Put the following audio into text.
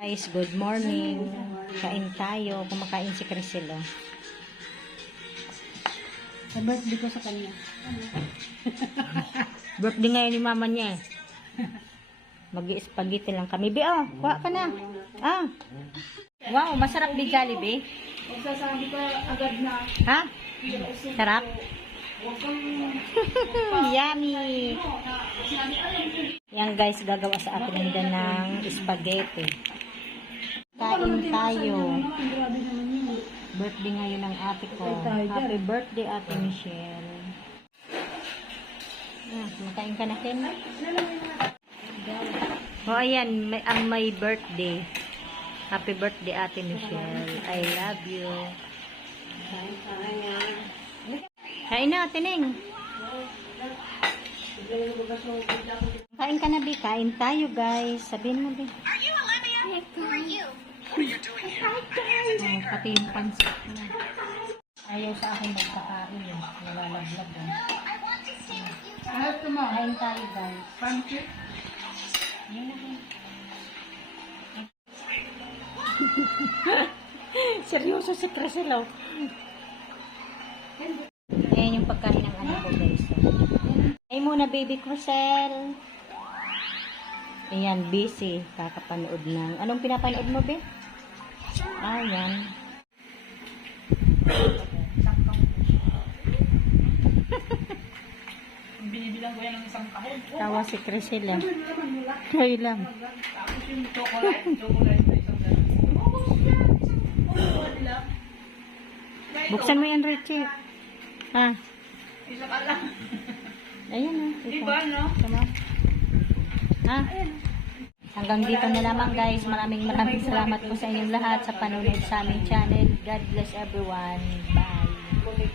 Guys, good morning. Kain tayo. Kumakain si Crisel. Sa birthday ko sa kanya. Birthday ngayon ni mama niya. Mag-i-spaghetti lang kami. Bi, oh, kuha ka na. Ah. Wow, masarap di Jollibee. Magsasabi ka agad na. Ha? Sarap? Yummy. Yan guys, gagawa sa atin din ng spaghetti. Kain tayo. Grabe naman yun. Birthday ngayon ng ate ko. Happy birthday, Ate Michelle. Makain ka na, Ken? O, ayan, may birthday. Happy birthday, Ate Michelle. I love you. Kain na, Tineng. Kain ka na, Bi. Kain tayo, guys. Sabihin mo, Bi. Pati yung pansit na. Ayaw sa akin magkakain yun. Nalalaglag yun. Kain tayo, guys. Pancake. Seryoso si Crisel, oh. Ayan yung pagkain ng anak ko, guys. Ay muna, baby Crisel. Ayan, busy. Kakapanood ng... Anong pinapanood mo, be? Ayan. Binibilang ko yan ng isang kahon. Tawa si Crisel, ah. Ay lang. Tapos yung chocolate na isang dala. Buksan mo yan, Richie. Ah. Isa ka lang. Ayan, ah. Diba, no? Tama. Ha? Hanggang dito na naman, guys. Maraming salamat po sa inyong lahat sa panonood sa aming channel. God bless everyone. Bye.